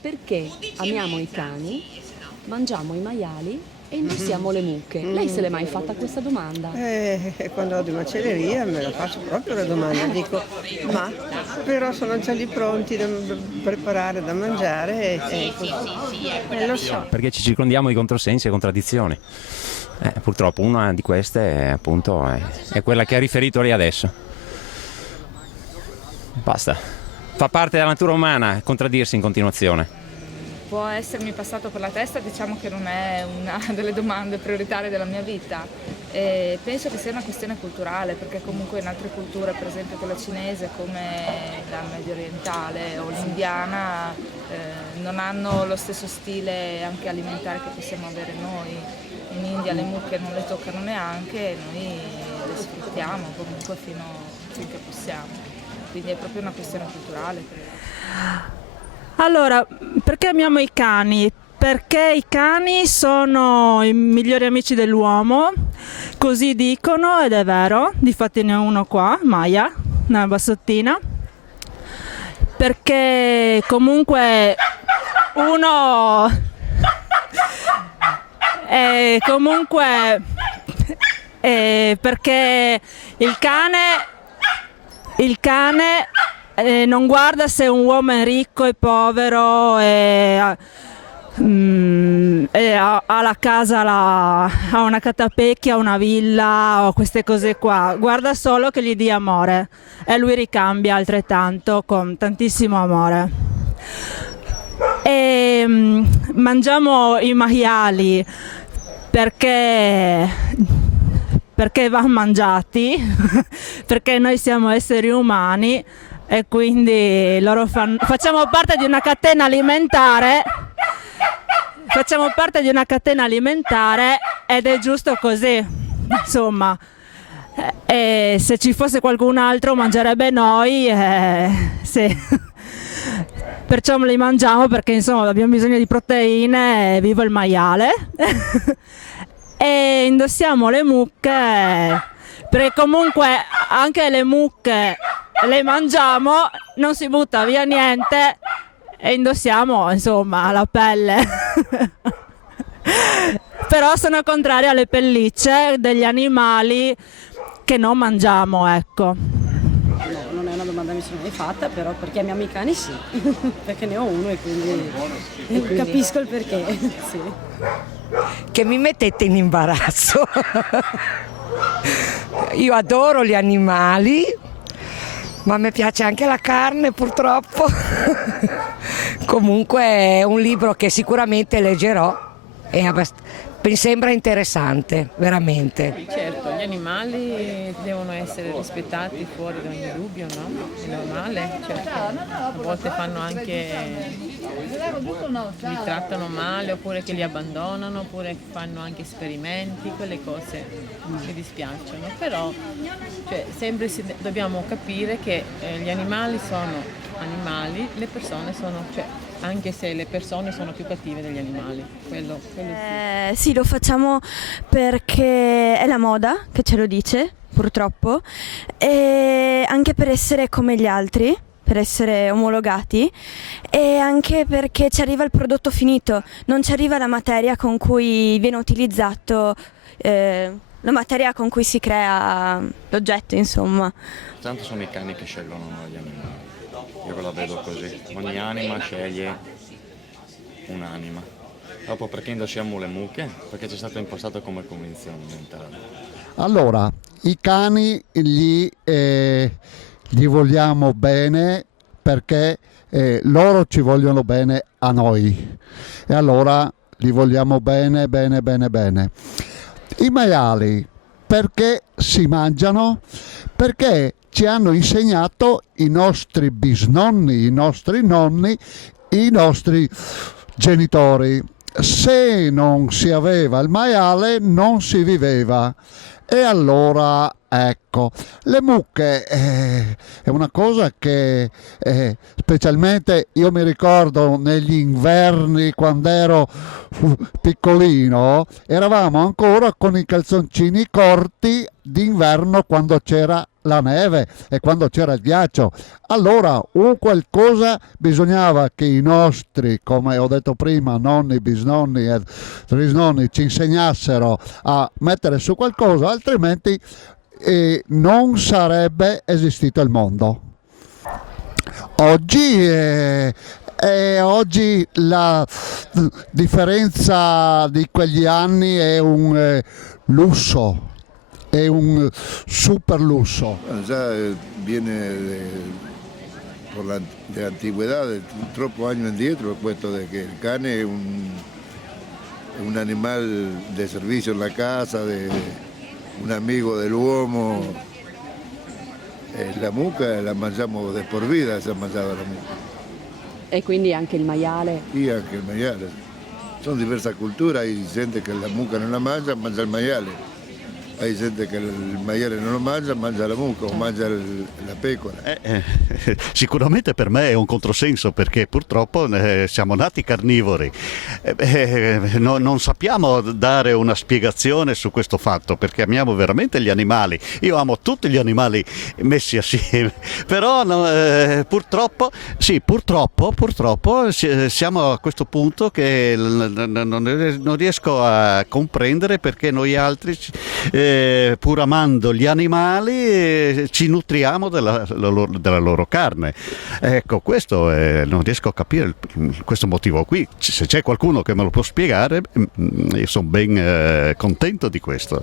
perché amiamo i cani, mangiamo i maiali e indossiamo le mucche. Lei se l'è mai fatta questa domanda? Quando ho di macelleria me la faccio proprio la domanda, dico, ma però sono già lì pronti da preparare, da mangiare e lo so. Perché ci circondiamo di controsensi e contraddizioni. Purtroppo una di queste appunto è quella che ha riferito lei adesso. Basta. Fa parte della natura umana contraddirsi in continuazione. Può essermi passato per la testa, diciamo che non è una delle domande prioritarie della mia vita. E penso che sia una questione culturale, perché comunque in altre culture, per esempio quella cinese come la medio orientale o l'indiana, non hanno lo stesso stile anche alimentare che possiamo avere noi. In India le mucche non le toccano neanche e noi le sfruttiamo comunque finché possiamo. Quindi è proprio una questione culturale, credo. Allora, perché amiamo i cani? Perché i cani sono i migliori amici dell'uomo, così dicono ed è vero, difatti ne ho uno qua, Maya, una bassottina, perché comunque uno perché il cane non guarda se un uomo è ricco e povero e ha la casa, ha una catapecchia, una villa o queste cose qua, guarda solo che gli dia amore e lui ricambia altrettanto con tantissimo amore. E mangiamo i maiali perché vanno mangiati perché noi siamo esseri umani e quindi facciamo parte di una catena alimentare ed è giusto così, insomma. E se ci fosse qualcun altro mangerebbe noi, sì. Perciò li mangiamo perché insomma abbiamo bisogno di proteine, viva il maiale. E indossiamo le mucche perché comunque anche le mucche le mangiamo, non si butta via niente e indossiamo insomma la pelle. Però sono contraria alle pellicce degli animali che non mangiamo, ecco. No, non è una domanda che mi sono mai fatta, però perché amiamo i cani sì, perché ne ho uno e quindi capisco il perché. Sì. Che mi mettete in imbarazzo. Io adoro gli animali, ma mi piace anche la carne purtroppo. Comunque è un libro che sicuramente leggerò e mi sembra interessante, veramente. Certo, gli animali devono essere rispettati fuori da ogni dubbio, no? È normale, certo. A volte fanno anche, li trattano male oppure che li abbandonano oppure fanno anche esperimenti, quelle cose mi dispiacciono, però sempre dobbiamo capire che gli animali sono animali, le persone sono, anche se le persone sono più cattive degli animali, quello sì. Sì, lo facciamo perché è la moda che ce lo dice, purtroppo, e anche per essere come gli altri, per essere omologati, e anche perché ci arriva il prodotto finito, non ci arriva la materia con cui viene utilizzato, la materia con cui si crea l'oggetto, insomma. Tanto sono i cani che scelgono gli animali. Io la vedo così, ogni anima sceglie un'anima. Dopo perché indossiamo le mucche? Perché c'è stato impostato come convinzione mentale. Allora, i cani gli vogliamo bene perché loro ci vogliono bene a noi e allora li vogliamo bene, bene, bene, bene. I maiali perché si mangiano? Perché ci hanno insegnato i nostri bisnonni, i nostri nonni, i nostri genitori. Se non si aveva il maiale non si viveva e allora Ecco, le mucche è una cosa che specialmente io mi ricordo negli inverni quando ero piccolino, eravamo ancora con i calzoncini corti d'inverno quando c'era la neve e quando c'era il ghiaccio. Allora un qualcosa bisognava che i nostri, come ho detto prima, nonni, bisnonni e trisnonni ci insegnassero a mettere su qualcosa, altrimenti non sarebbe esistito il mondo. Oggi la differenza di quegli anni è un lusso, è un super lusso. Ya viene por la de antigüedad, de troppo años indietro, puesto de que el cane es un animal de servicio en la casa, un amigo dell'uomo. La mucca la mangiamo de por vida, si è mangiata la mucca. E quindi anche il maiale? Sì, anche il maiale. Sono diverse culture, hay gente che la mucca non la mangia il maiale. Hay gente che il maiale non lo mangia la mucca o mangia la pecora. Sicuramente per me è un controsenso perché purtroppo siamo nati carnivori. Non sappiamo dare una spiegazione su questo fatto perché amiamo veramente gli animali. Io amo tutti gli animali messi assieme, però purtroppo siamo a questo punto che non riesco a comprendere perché noi altri pur amando gli animali ci nutriamo della loro carne. Ecco, questo non riesco a capire questo motivo qui. Se c'è qualcuno che me lo può spiegare, io sono ben contento di questo.